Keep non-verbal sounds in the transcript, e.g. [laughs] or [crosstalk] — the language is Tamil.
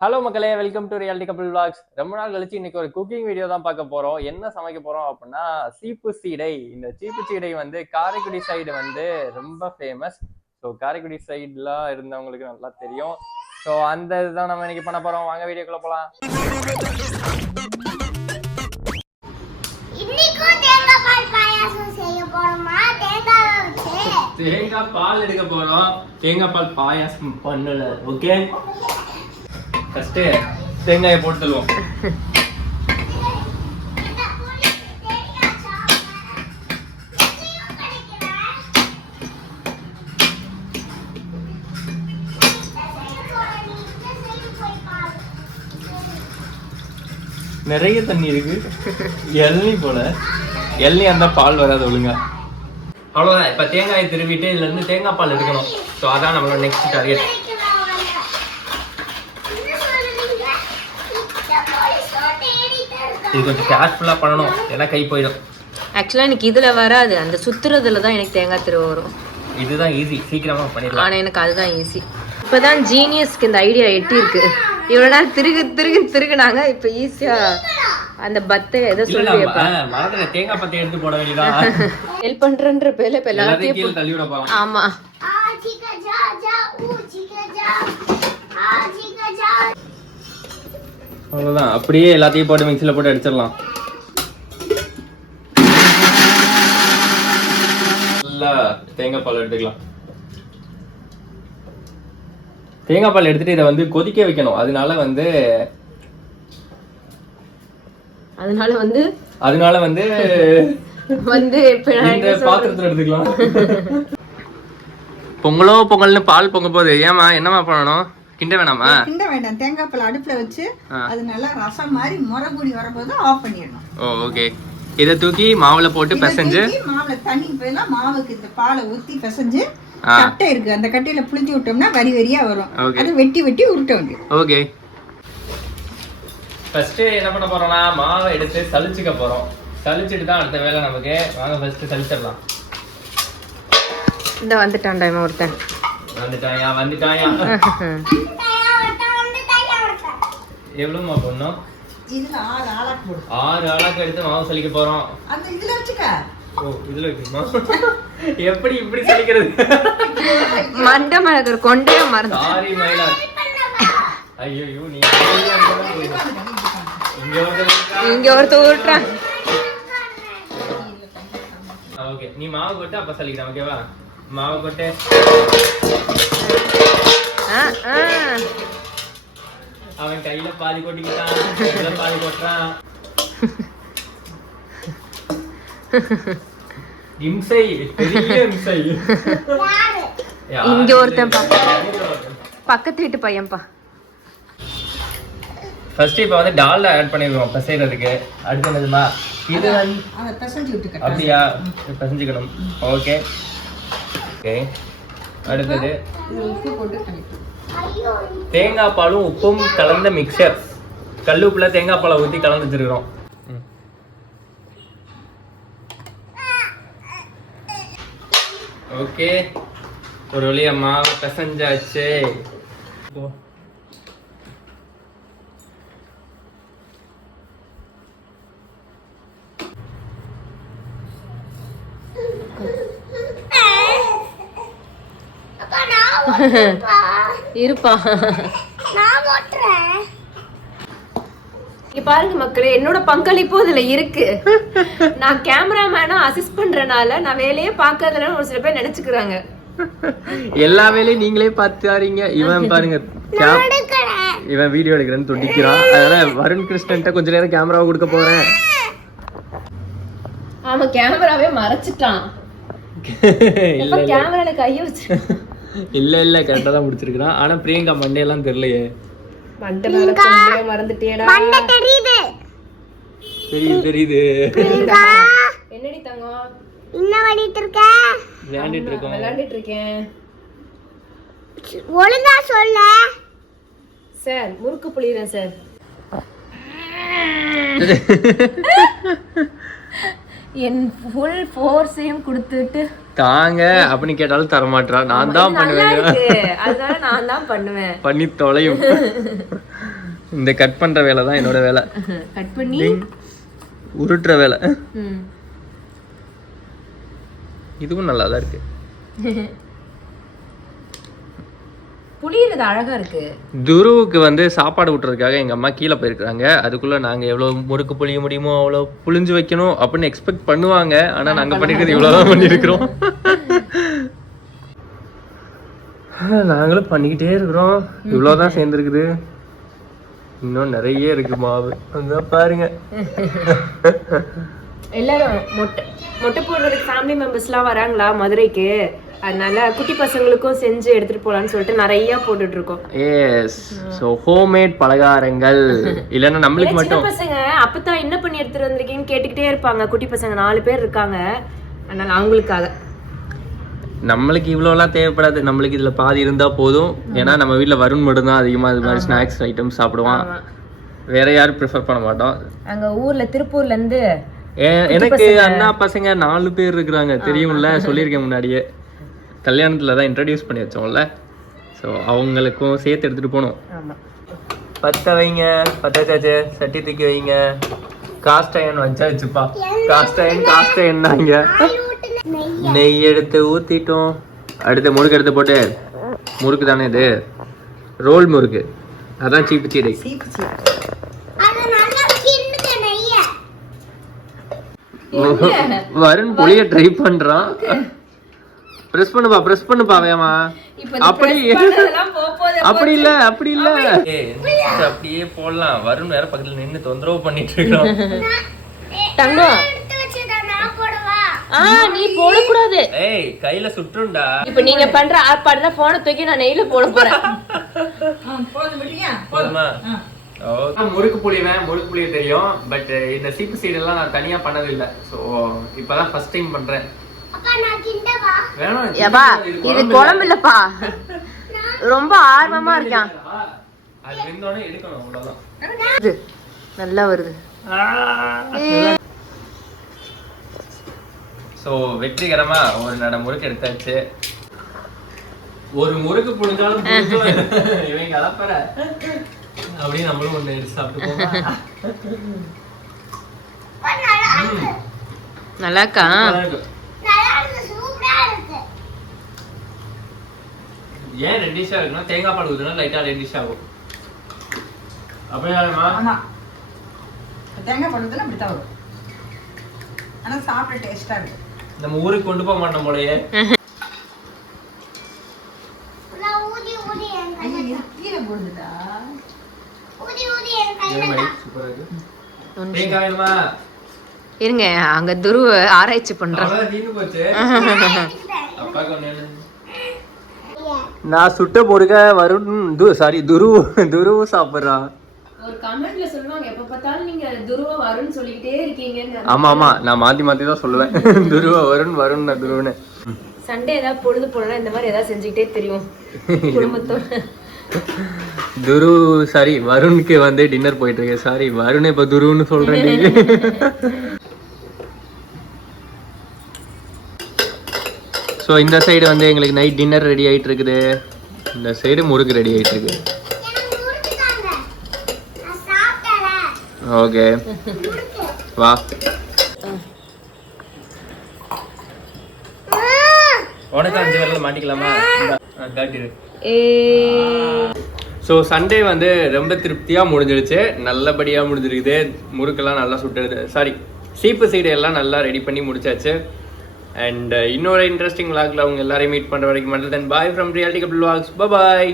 ஹலோ மக்களே welcome to reality couple vlogs. ரொம்ப நாள் கழிச்சு இன்னைக்கு ஒரு குக்கிங் வீடியோ தான் பார்க்க போறோம். என்ன சமைக்க போறோம் அப்படின்னா சீப்பு சீடை. இந்த சீப்பு சீடை வந்து காரைக்குடி சைடு வந்து ரொம்ப ஃபேமஸ் ஸோ காரைக்குடி சைடுலாம் இருந்தவங்களுக்கு நல்லா தெரியும். ஸோ அந்த இதுதான் நம்ம இன்னைக்கு பண்ண போறோம். வாங்க வீடியோக்குள்ள போலாம். இன்னைக்கும் தேங்காய் பால் பாயாசம் செய்ய போறோமா? தேங்காய் வச்சு. தேங்காய் பால் எடுக்க போறோம். தேங்காய் பால் பாயாசம் பண்ணல. ஓகே ஃபஸ்ட்டு தேங்காயை போட்டு தருவோம் நிறைய தண்ணி இருக்கு. இளநீ போல. இளநீ அந்த பால் வராது ஒழுங்கா. அவ்வளோதான் இப்போ தேங்காயை திருவிட்டு இதுல இருந்து தேங்காய் பால் எடுக்கணும். ஸோ அதான் நம்மளோட நெக்ஸ்ட் டார்கெட் இது கொஞ்சம் கேர்ஃபுல்லாக பண்ணணும். ஏன்னா கை போயிடும். ஆக்சுவலாக எனக்கு இதில் வராது. அந்த சுத்துறதுல தான் எனக்கு தேங்காய் திருவ வரும். இதுதான் ஈஸி சீக்கிரமா பண்ணிடலாம். ஆனால் எனக்கு அதுதான் ஈஸி இப்போ தான் ஜீனியஸ்க்கு இந்த ஐடியா எட்டி இருக்கு. இவ்வளோ நாள் திருகு திருகு திருகுனாங்க. இப்போ ஈஸியாக அந்த பத்தை எதோ சொல்லி மரத்துல தேங்காய் பத்தை எடுத்து போட வேண்டியதான் ஹெல்ப் [laughs] பண்ணுறன்ற பேர்ல இப்போ எல்லாத்தையும் எல்லாத்தையும் அவ்வளவுதான். அப்படியே எல்லாத்தையும் போட்டு மிக்சியில் போட்டு அடிச்சிடலாம். நல்லா தேங்காய் பால் எடுத்துக்கலாம். தேங்காய் பால் எடுத்துட்டு இதை வந்து கொதிக்க வைக்கணும். அதனால வந்து அதனால வந்து அதனால வந்து வந்து இந்த பாத்திரத்துல எடுத்துக்கலாம். பொங்கலோ பொங்கல்னு பால் பொங்க போகுது. ஏமா என்னமா பண்ணணும்? கிண்ட வேணாமா? கிண்ட வேண்டாம். தேங்காய் பால் அடுப்புல வச்சு. அது நல்லா ரசம் மாதிரி முறைக்கூடி வரும்போது ஆஃப் பண்ணிடணும். ஓ ஓகே இதை தூக்கி மாவுல போட்டு பிசைஞ்சு? மாவுல தண்ணி பதிலா மாவுக்கு இந்த பாலை ஊத்தி பிசைஞ்சு. கட்டை இருக்கு. அந்த கட்டையில புளிஞ்சு விட்டோம்னா வரி வரியா வரும். அது வெட்டி வெட்டி உருட்ட வேண்டியது. ஓகே ஃபர்ஸ்ட் என்ன பண்ண போறோம்னா மாவை எடுத்து சலிச்சுக்க போறோம். சலிச்சுட்டு தான் அடுத்த வேலை நமக்கு. வாங்க ஃபர்ஸ்ட் சலிச்சிடலாம். இந்த வந்துட்டான்டா இவன் ஒருத்தன். வந்துட்டாயா வந்துட்டாயா? எவ்வளோமா பொண்ணும் இதுல ஆறு ஆளாக்கு எடுத்து மாவு சலிக்க போறோம். அந்த இதுல வச்சுக்க. ஓ இதுல வைக்கணுமா? எப்படி இப்படி சலிக்கிறது மண்டை மழக்கிற கொண்டே மறந்து சாரி மயிலா ஐயோ நீ இங்க வந்து இங்க ஒருத்தர் விட்டுறான் ஓகே நீ மாவு கொட்டு அப்ப சலிக்கிறேன் ஓகேவா ஆ ஆ. அவன் கையில பாதி கொட்டிக்கிட்டான். பாதி கொட்டுறான். இம்சை பெரிய இம்சை. யாரு இங்க ஒருத்தன். பக்கத்து வீட்டு பையன்பா. ஃபர்ஸ்ட் இப்போ வந்து டால்டா ஆட் பண்ணிடுவோம் பசைறதுக்கு. அடுத்து என்னதுமா? இது வந்து அதை பிசைஞ்சு விட்டுக்க அப்படியா? பசஞ்சுக்கணும். ஓகே ஓகே அடுத்தது தேங்காய் பாலும் உப்பும் கலந்த மிக்சர் கல்லுப்புல தேங்காய் பாலை ஊற்றி கலந்து வச்சிருக்கிறோம். ஓகே ஒரு வழியா மாவை பிசைஞ்சாச்சு ஓ. இருப்பா. நான் ஓட்டுறேன். இங்க பாருங்க மக்களே என்னோட பங்களிப்பு இதுல இருக்கு. நான் கேமராமேனா அசிஸ்ட் பண்றனால நான் வேலையே பார்க்கறதுல ஒரு சில பேர் நினைச்சுக்கிறாங்க. எல்லா வேலையும் நீங்களே பார்த்தாரீங்க இவன் பாருங்க இவன் வீடியோ எடுக்கிறேன்னு துடிக்கிறான் அதனால வருண் கிருஷ்ணன்ட்ட கொஞ்ச நேரம் கேமராவை கொடுக்க போறேன். ஆமா கேமராவே மறைச்சிட்டான். [laughs] கேமரால கைய வச்சு இல்ல இல்ல கரெக்டா தான் முடிச்சிருக்கான் ஆனா பிரியங்கா மண்டையெல்லாம் தெரியலையே. மண்டை மேல கொண்டே மறந்துட்டியடா. மண்டை தெரியுது. தெரியுது என்னடி தங்கம்? என்ன பண்ணிட்டு இருக்க? விளையாண்டுட்டு இருக்கோம். விளையாண்டுட்டு இருக்கேன். ஒழுங்கா சொல்ல. சார் முறுக்கு புளியுறேன் சார். [laughs] என் ஃபுல் ஃபோர்ஸையும் கொடுத்துட்டு. தாங்க அப்படின்னு கேட்டாலும் தர மாட்டா நான் தான் பண்ணுவேன். அதனால நான் தான் பண்ணுவேன். பண்ணி தொலையும். இந்த கட் பண்ற வேலை தான் என்னோட வேலை. கட் பண்ணி. உருட்டுற வேலை. இதுவும் நல்லா தான் இருக்கு. [laughs] புளியறது அழகா இருக்கு. துருவுக்கு வந்து சாப்பாடு விட்டுறதுக்காக எங்க அம்மா கீழே போயிருக்காங்க அதுக்குள்ள நாங்க எவ்வளவு முறுக்கு புளிய முடியுமோ அவ்வளோ புளிஞ்சு வைக்கணும் அப்படின்னு எக்ஸ்பெக்ட் பண்ணுவாங்க. ஆனா நாங்க பண்ணிருக்கிறது இவ்வளவுதான் பண்ணியிருக்கிறோம் [laughs] நாங்களும் பண்ணிக்கிட்டே இருக்கிறோம். இவ்வளவுதான் சேர்ந்துருக்குது. இன்னும் நிறைய இருக்கு மாவு. அதான் பாருங்க. [laughs] எல்லாரும் மொட்டை மொட்டை போடுறதுக்கு ஃபேமிலி மெம்பர்ஸ்லாம் வராங்களா மதுரைக்கு? அதனால குட்டி பசங்களுக்கும் செஞ்சு எடுத்துட்டு போலாம்னு சொல்லிட்டு நிறைய போட்டுட்டு இருக்கோம் எஸ் ஸோ ஹோம்மேட் பலகாரங்கள். [laughs] இல்லைன்னா நம்மளுக்கு மட்டும். பசங்க அப்பதான் என்ன பண்ணி எடுத்துட்டு வந்திருக்கீங்கன்னு கேட்டுக்கிட்டே இருப்பாங்க. குட்டி பசங்க நாலு பேர் இருக்காங்க. அதனால அவங்களுக்காக. நம்மளுக்கு இவ்வளோலாம் தேவைப்படாது. நம்மளுக்கு இதில் பாதி இருந்தால் போதும். ஏன்னா நம்ம வீட்டில் வருண் மட்டும்தான் அதிகமாக இது மாதிரி ஸ்நாக்ஸ் ஐட்டம் சாப்பிடுவான். வேற யாரும் ப்ரிஃபர் பண்ண மாட்டோம். அங்க ஊர்ல திருப்பூர்ல இருந்து எ- எனக்கு அண்ணா பசங்க நாலு பேர் இருக்கிறாங்க. தெரியும்ல சொல்லியிருக்கேன் முன்னாடியே. கல்யாணத்தில் தான் இன்ட்ரடியூஸ் பண்ணி வச்சோம்ல. ஸோ அவங்களுக்கும் சேர்த்து எடுத்துகிட்டு போகணும் ஆமா. பத்த வைங்க பத்தாச்சாச்சு சட்டி தூக்கி வைங்க. காஸ்ட் அயன் வச்சாச்சுப்பா காஸ்ட் அயன் காஸ்ட் அயன்னாங்க நெய் எடுத்து ஊத்திட்டோம். அடுத்து முறுக்கு எடுத்து போட்டு. முறுக்கு தானே இது? ரோல் முறுக்கு. அதான் சீப்பு சீடை சீப்பு சீப்பு அது நல்லா கிண்டுங்க நெய்ய வருண் புளிய ட்ரை பண்றான். பிரஸ் பண்ணுப்பா பிரஸ் பண்ணுப்பா வேமா. அப்படி அப்படி இல்ல அப்படி இல்ல. அப்படியே போடலாம். வருண் வேற பக்கத்துல நின்னு தொந்தரவு பண்ணிட்டு இருக்கோம் [laughs] தங்கம். எடுத்து வச்சத நான் போடவா? ஆ நீ போடக்கூடாது. ஏய் கையில சுற்றுண்டா இப்ப நீங்க பண்ற ஆர்ப்பாடு தான் போனை தூக்கி நான் நெய்ல போட போறேன். போதும். முறுக்கு புளிவேன் முறுக்கு புளிய தெரியும் பட் இந்த சீப்பு சீடு எல்லாம் நான் தனியா பண்ணது இல்ல சோ இப்பதான் ஃபர்ஸ்ட் டைம் பண்றேன். அப்பா நான் கிண்டவா வேணும் ஏப்பா இது குழம்பு இல்லப்பா. ரொம்ப ஆர்வமா இருக்கான். அது வெந்தோடனே எடுக்கணும் அவ்வளவுதான். இது நல்லா வருது. ஸோ வெற்றிகரமா ஒரு நட முறுக்கு எடுத்தாச்சு. ஒரு முறுக்கு புழிஞ்சாலும். இவங்க கலப்பற அப்படியே நம்மளும் ஒண்ணு எடுத்து சாப்பிட்டு நல்லா இருக்கு நல்லா இருக்கா நல்லா இருக்கு சூப்பரா இருக்கு ஏன் ரெட்டிஷா இருக்குன்னா தேங்காய் பால் ஊத்துனா லைட்டா ரெட்டிஷ் ஆகும். அப்படியாமா ஆமா. தேங்காய் போடுறதுல அப்படித்தான் வரும். ஆனா சாப்பிட டேஸ்டா இருக்கு. நம்ம ஊருக்கு கொண்டு போக மாட்டோம் போலயே [laughs] நான் ஊதி ஊதி என் ஐயோ கையில இது கீழே போடுதுடா ஊதி ஊதி என் கையில சூப்பரா இருக்கு தேங்காய் வேணுமா இருங்க அங்க துருவ ஆராய்ச்சி பண்றேன் [laughs] நான் சுட்ட முருக வருண் து சாரி துரு துருவு சாப்பிட்றான் ஆமா ஆமா நான் மாத்தி மாத்தி தான் சொல்லுவேன். [laughs] துருவ வருண் வருண் துருவனு சண்டே ஏதாவது பொழுது போனா இந்த மாதிரி ஏதாவது செஞ்சுக்கிட்டே தெரியும். [laughs] குடும்பத்தோட. துரு சாரி வருணுக்கு வந்து டின்னர் போயிட்டு இருக்கு சாரி வருண் இப்ப துருன்னு சொல்றேன். ஸோ இந்த சைடு வந்து எங்களுக்கு நைட் டின்னர் ரெடி ஆயிட்டு இருக்குது இந்த சைடு முறுக்கு ரெடி ஆயிட்டு இருக்கு ஓகே வா. உனக்கு அஞ்சு வரல மாட்டிக்கலாமா? காட்டிடு ஸோ சண்டே வந்து ரொம்ப திருப்தியாக முடிஞ்சிடுச்சு நல்லபடியாக முடிஞ்சிருக்குது. முறுக்கெல்லாம் நல்லா சுட்டுடுது. சாரி சீப்பு சைடு எல்லாம் நல்லா ரெடி பண்ணி முடிச்சாச்சு. அண்ட் இன்னொரு இன்ட்ரெஸ்டிங் விளாக்ல அவங்க எல்லாரையும் மீட் பண்ணுற வரைக்கும் மட்டும் then bye from reality couple vlogs bye